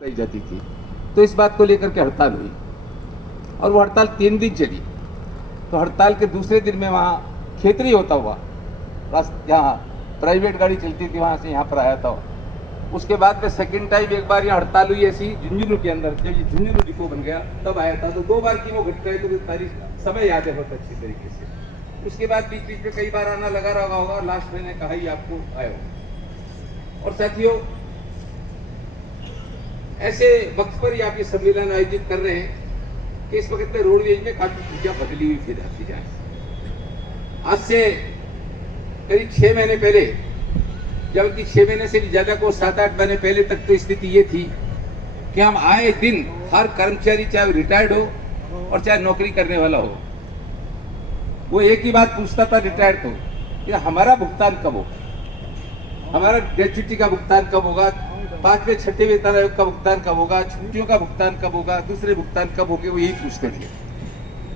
बताई जाती थी। तो इस बात को लेकर के हड़ताल हुई और वो हड़ताल 3 दिन चली। तो हड़ताल के दूसरे दिन में वहाँ खेतरी होता हुआ यहाँ प्राइवेट गाड़ी चलती थी, वहाँ से यहाँ पर आया था। उसके बाद में सेकंड टाइम एक बार यहाँ हड़ताल हुई ऐसी झुंझुनू के अंदर, जब ये झुंझुनू डिपो बन गया तब आया था। तो 2 बार की वो घटना है, तो तारीख समय याद है बहुत अच्छी तरीके से। उसके बाद बीच बीच में कई बार आना लगा रहा होगा, लास्ट मैंने कहा ही आपको आया। और साथियों, ऐसे वक्त पर ही आप ये सम्मेलन आयोजित कर रहे हैं कि इस वक्त में रोडवेज में काफी चीजें बदली हुई फिर आती जाए। आज से करीब 6 महीने पहले, जबकि 6 महीने से भी ज्यादा को 7-8 महीने पहले तक तो स्थिति ये थी कि हम आए दिन हर कर्मचारी, चाहे रिटायर्ड हो और चाहे नौकरी करने वाला हो, वो एक ही बात पूछता था रिटायर्ड को कि हमारा भुगतान कब होगा, हमारा ग्रेच्युटी का भुगतान कब होगा, 5वें 6ठे वेतन आयोग का भुगतान कब होगा, छुट्टियों का भुगतान कब होगा, दूसरे भुगतान कब होंगे, वो यही पूछते थे।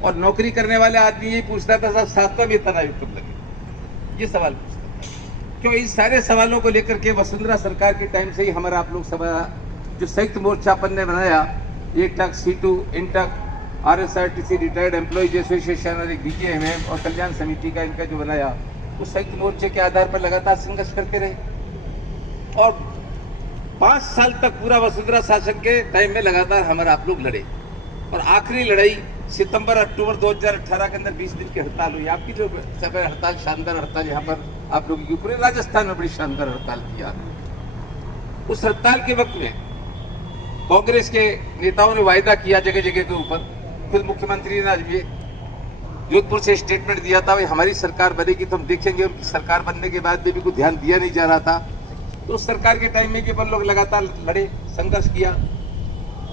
और नौकरी करने वाले आदमी यही पूछता था साहब 7वां वेतन आयोग कब लगे, ये सवाल पूछता था। क्यों? इन सारे सवालों को लेकर के वसुंधरा सरकार के टाइम से ही हमारा आप लोग सभा जो संयुक्त मोर्चा अपन ने बनाया, एकटक, CITU, INTUC, RSRTC retired employees association और एक BJMM और कल्याण समिति का इनका जो बनाया, उस संयुक्त मोर्चे के आधार पर लगातार संघर्ष करते रहे। और 5 साल तक पूरा वसुंधरा शासन के टाइम में लगातार हमारा आप लोग लड़े। और आखिरी लड़ाई सितंबर-अक्टूबर 2018 के अंदर 20 दिन की हड़ताल हुई। आपकी जो हड़ताल, शानदार हड़ताल यहाँ पर आप लोगों की, पूरे राजस्थान में बड़ी शानदार हड़ताल किया। उस हड़ताल के वक्त में कांग्रेस के नेताओं ने वायदा किया जगह जगह के ऊपर, खुद मुख्यमंत्री ने आज भी जोधपुर से स्टेटमेंट दिया था, भाई हमारी सरकार बनेगी तो हम देखेंगे। उनकी सरकार बनने के बाद भी कोई ध्यान दिया नहीं जा रहा था। तो उस सरकार के टाइम में भी अपन लोग लगातार लड़े, संघर्ष किया।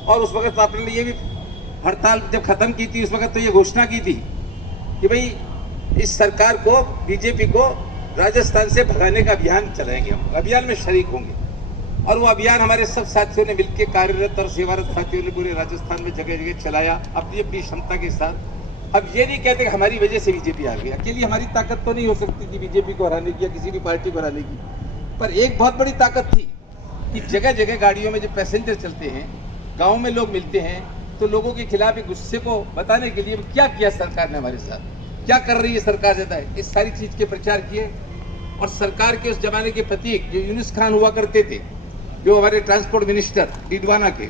और उस वक्त आपने ये भी हड़ताल जब खत्म की थी, उस वक्त तो ये घोषणा की थी कि भाई इस सरकार को, बीजेपी को राजस्थान से भगाने का अभियान चलाएंगे, हम अभियान में शरीक होंगे। और वो अभियान हमारे सब साथियों ने मिलकर, कार्यरत और सेवारत साथियों ने पूरे राजस्थान में जगह जगह चलाया अपनी अपनी क्षमता के साथ। अब ये नहीं कहते कि हमारी वजह से बीजेपी आ गई, अकेली हमारी ताकत तो नहीं हो सकती थी बीजेपी को हराने की या किसी भी पार्टी को हराने की। पर एक बहुत बड़ी ताकत थी कि जगह जगह गाड़ियों में जब पैसेंजर चलते हैं, गांव में लोग मिलते हैं, तो लोगों के खिलाफ एक गुस्से को बताने के लिए क्या किया सरकार ने हमारे साथ, क्या कर रही है सरकार ज्यादा है, इस सारी चीज के प्रचार किए। और सरकार के उस जमाने के प्रतीक जो यूनुस खान हुआ करते थे, जो हमारे ट्रांसपोर्ट मिनिस्टर डीडवाना के,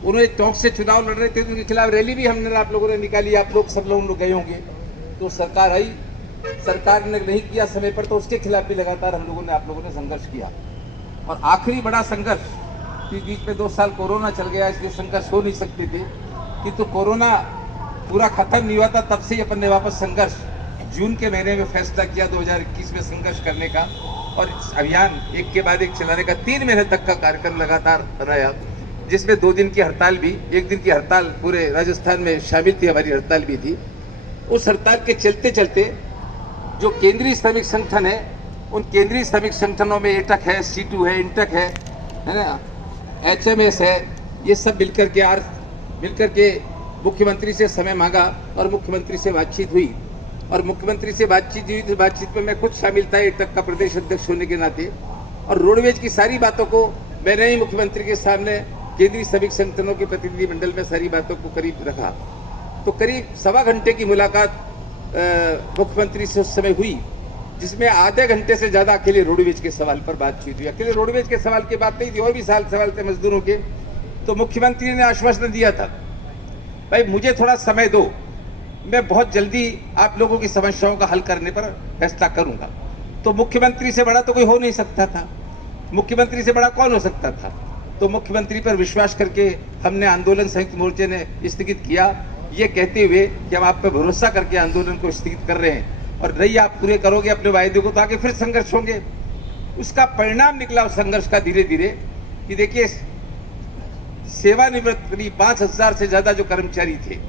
उन्होंने टोंक से चुनाव लड़ रहे थे, तो उनके खिलाफ रैली भी हमने, आप लोगों ने निकाली, आप लोग सब लोग गए होंगे। तो सरकार आई, सरकार ने नहीं किया समय पर, तो उसके खिलाफ भी लगातार हम लोगों ने, आप लोगों ने संघर्ष किया। और आखिरी बड़ा संघर्ष, बीच में 2 साल कोरोना चल गया, इसलिए संघर्ष हो नहीं सकते थे कि, तो कोरोना पूरा खत्म नहीं हुआ था, तब से ही अपन ने वापस संघर्ष जून के महीने में फैसला किया 2021 में संघर्ष करने का। और इस अभियान एक के बाद एक चलाने का 3 महीने तक का कार्यक्रम लगातार बनाया, जिसमें 2 दिन की हड़ताल भी, 1 दिन की हड़ताल पूरे राजस्थान में शामिल थी, हमारी हड़ताल भी थी। उस हड़ताल के चलते चलते जो केंद्रीय श्रमिक संगठन है, उन केंद्रीय श्रमिक संगठनों में एटक है, सीटू है, इंटक है ना, HMS है, ये सब मिलकर के मुख्यमंत्री से समय मांगा और मुख्यमंत्री से बातचीत हुई। और मुख्यमंत्री से बातचीत हुई, तो बातचीत में मैं खुद शामिल था एटक का प्रदेश अध्यक्ष होने के नाते। और रोडवेज की सारी बातों को मैंने ही मुख्यमंत्री के सामने केंद्रीय श्रमिक संगठनों के प्रतिनिधि मंडल में सारी बातों को करीब रखा। तो करीब 1.25 घंटे की मुलाकात मुख्यमंत्री से उस समय हुई, जिसमें आधे घंटे से ज्यादा अकेले रोडवेज के सवाल पर बातचीत हुई। अकेले रोडवेज के सवाल की बात नहीं थी, और भी सवाल थे मजदूरों के। तो मुख्यमंत्री ने आश्वासन दिया था, भाई मुझे थोड़ा समय दो, मैं बहुत जल्दी आप लोगों की समस्याओं का हल करने पर फैसला करूंगा। तो मुख्यमंत्री से बड़ा तो कोई हो नहीं सकता था, मुख्यमंत्री से बड़ा कौन हो सकता था। तो मुख्यमंत्री पर विश्वास करके हमने आंदोलन संयुक्त मोर्चे ने स्थगित किया, ये कहते हुए कि हम आप पर भरोसा करके आंदोलन को स्थगित कर रहे हैं, और नहीं आप पूरे करोगे अपने वायदे को तो आगे फिर संघर्ष होंगे। उसका परिणाम निकला उस संघर्ष का धीरे धीरे कि देखिए, सेवानिवृत्त करीब 5000 से ज्यादा जो कर्मचारी थे,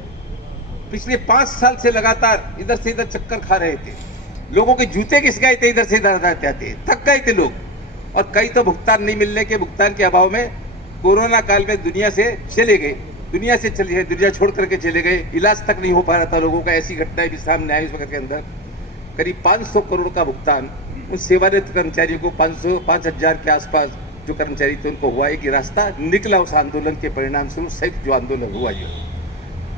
पिछले 5 साल से लगातार इधर से इधर चक्कर खा रहे थे। लोगों के जूते घिस गए थे, इधर से इधर जाते, थक गए थे लोग। और कई तो भुगतान नहीं मिलने के, भुगतान के अभाव में कोरोना काल में दुनिया से चले गए, दुनिया छोड़ करके चले गए, इलाज तक नहीं हो पा रहा था लोगों का। ऐसी घटनाएं भी सामने आई इस वक्त के अंदर। करीब 500 करोड़ का भुगतान उन सेवानिवृत्त कर्मचारियों को, 500-5000 के आसपास जो कर्मचारी थे उनको हुआ एक ही रास्ता निकला उस आंदोलन के परिणाम स्वरूप संयुक्त जो आंदोलन हुआ जो।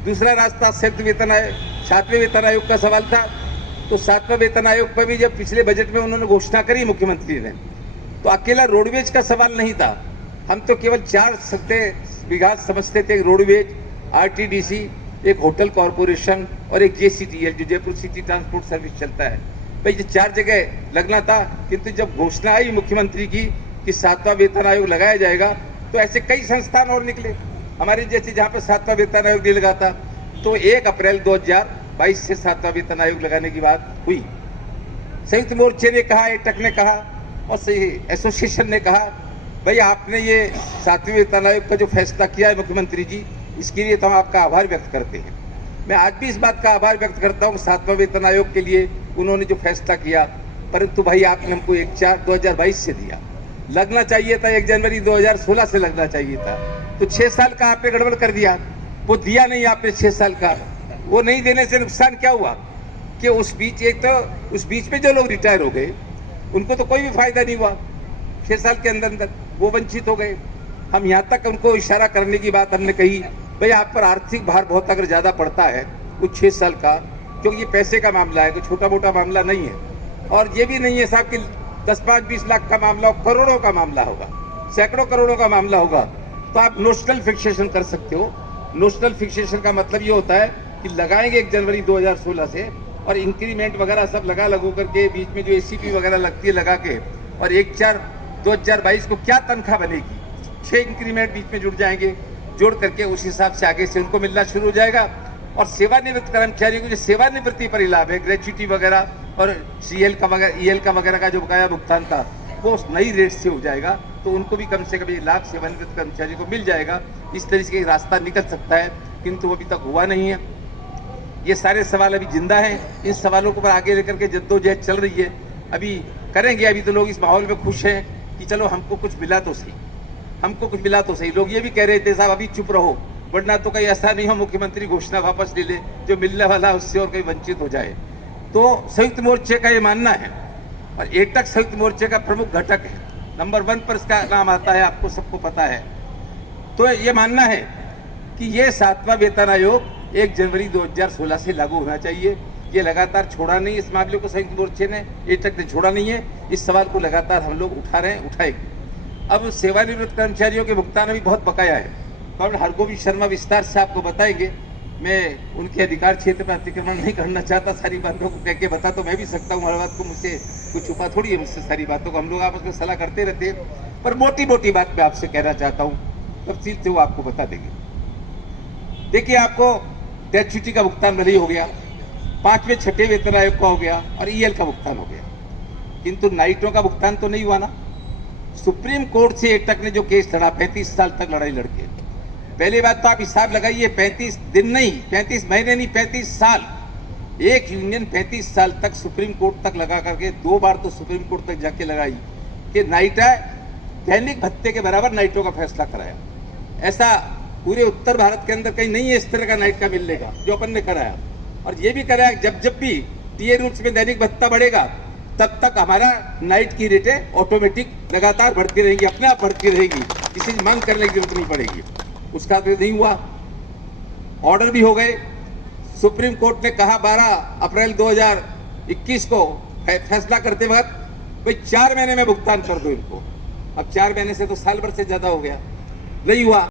दूसरा रास्ता संयुक्त वेतन आयोग, 7वें वेतन आयोग का सवाल था। तो 7वां वेतन आयोग पर भी जब पिछले बजट में उन्होंने घोषणा करी मुख्यमंत्री ने, तो अकेला रोडवेज का सवाल नहीं था। हम तो केवल 4 विभाग समझते थे, रोडवेज, आरटीडीसी, एक होटल कॉरपोरेशन और एक जेसीटीएल जो जयपुर सिटी ट्रांसपोर्ट सर्विस चलता है। भाई ये 4 जगह लगना था, किंतु जब घोषणा आई मुख्यमंत्री की कि 7वां वेतन आयोग लगाया जाएगा, तो ऐसे कई संस्थान और निकले हमारे जैसे जहाँ पर 7वां वेतन आयोग नहीं लगा था। तो 1 अप्रैल 2022 से 7वां वेतन आयोग लगाने की बात हुई। संयुक्त मोर्चे ने कहा, एटक ने कहा और एसोसिएशन ने कहा, भाई आपने ये 7वें वेतन आयोग का जो फैसला किया है मुख्यमंत्री जी, इसके लिए तो हम आपका आभार व्यक्त करते हैं। मैं आज भी इस बात का आभार व्यक्त करता हूँ 7वां वेतन आयोग के लिए, उन्होंने जो फैसला किया। परंतु भाई आपने हमको 1/4/2022 से दिया, लगना चाहिए था 1 जनवरी 2016 से लगना चाहिए था। तो 6 साल का आपने गड़बड़ कर दिया, वो दिया नहीं आपने 6 साल का। वो नहीं देने से नुकसान क्या हुआ कि उस बीच में जो लोग रिटायर हो गए उनको तो कोई भी फायदा नहीं हुआ। 6 साल के अंदर वो वंचित हो गए। हम यहाँ तक उनको इशारा करने की बात हमने कही, भाई आप पर आर्थिक भार बहुत अगर ज़्यादा पड़ता है कुछ 6 साल का, क्योंकि ये पैसे का मामला है, कोई छोटा मोटा मामला नहीं है। और ये भी नहीं है साहब कि 10-5-20 लाख का मामला हो, करोड़ों का मामला होगा, सैकड़ों करोड़ों का मामला होगा, तो आप नोशनल फिक्सेशन कर सकते हो। नोशनल फिक्सेशन का मतलब ये होता है कि लगाएंगे 1 जनवरी 2016 से, और इंक्रीमेंट वगैरह सब लगू करके बीच में जो एसीपी वगैरह लगती है लगा के, और 1/4/2022 को क्या तनख्वाह बनेगी, 6 इंक्रीमेंट बीच में जुड़ जाएंगे, जोड़ करके उस हिसाब से आगे से उनको मिलना शुरू हो जाएगा। और सेवानिवृत्त कर्मचारियों को जो सेवानिवृत्ति पर लाभ है, ग्रेच्युटी वगैरह और सीएल का वगैरह, ईएल का वगैरह का जो बकाया भुगतान था, वो उस नई रेट से हो जाएगा। तो उनको भी कम से कम ये लाभ सेवानिवृत्त कर्मचारियों को मिल जाएगा। इस तरीके का रास्ता निकल सकता है, किंतु अभी तक हुआ नहीं है। ये सारे सवाल अभी जिंदा हैं। इन सवालों को आगे लेकर के जद्दोजहद चल रही है, अभी करेंगे। अभी तो लोग इस माहौल में खुश हैं कि चलो हमको कुछ मिला तो सही, हमको कुछ मिला तो सही। लोग ये भी कह रहे थे साहब अभी चुप रहो, वरना तो कहीं ऐसा नहीं हो मुख्यमंत्री घोषणा वापस ले ले, जो मिलने वाला है उससे और कहीं वंचित हो जाए। तो संयुक्त मोर्चे का ये मानना है, और एटक संयुक्त मोर्चे का प्रमुख घटक है, नंबर 1 पर इसका नाम आता है, आपको सबको पता है। तो ये मानना है कि ये 7वां वेतन आयोग 1 जनवरी 2016 से लागू होना चाहिए। ये लगातार छोड़ा नहीं इस मामले को, संयुक्त मोर्चे ने, एटक ने छोड़ा नहीं है। इस सवाल को लगातार हम लोग उठा रहे हैं, उठाएंगे। अब सेवानिवृत्त कर्मचारियों के भुगतान अभी बहुत बकाया है, और हरगोविंद शर्मा विस्तार से आपको बताएंगे। मैं उनके अधिकार क्षेत्र में अतिक्रमण नहीं करना चाहता, सारी बातों को कह के बता तो मैं भी सकता हूँ, हर बात को मुझसे कुछ छुपा थोड़ी है मुझसे, सारी बातों को हम लोग आपस में सलाह करते रहते हैं। पर मोटी मोटी बात मैं आपसे कहना चाहता हूँ, तफसील से वो आपको बता देंगे। देखिए, आपको ग्रेच्युटी का भुगतान भले ही हो गया, 5वें 6वें वेतन आयोग का हो गया, और ईएल का भुगतान हो गया, किंतु नाइटों का भुगतान तो नहीं हुआ ना। सुप्रीम कोर्ट से एटक ने जो केस लड़ा, 35 साल तक लड़ाई लड़के, पहली बात तो आप हिसाब लगाइए, 35 दिन नहीं, 35 महीने नहीं, 35 साल। एक यूनियन 35 साल तक सुप्रीम कोर्ट तक लगा करके, 2 बार तो सुप्रीम कोर्ट तक जाके लगाई कि नाइटा दैनिक भत्ते के बराबर नाइटों का फैसला कराया। ऐसा पूरे उत्तर भारत के अंदर कहीं नहीं है इस तरह का नाइट का मिलने का, जो अपन ने कराया। और ये भी कराया जब भी टीए रूट्स में दैनिक भत्ता बढ़ेगा, तब तक हमारा नाइट की रेटें ऑटोमेटिक लगातार बढ़ती रहेंगी, अपने आप बढ़ती रहेगी, किसी की मांग करने की जरूरत नहीं पड़ेगी। उसका तो नहीं हुआ, ऑर्डर भी हो गए। सुप्रीम कोर्ट ने कहा 12 अप्रैल 2021 को फैसला करते वक्त, भाई 4 महीने में भुगतान कर दो इनको। अब 4 महीने से तो साल भर से ज्यादा हो गया, नहीं हुआ।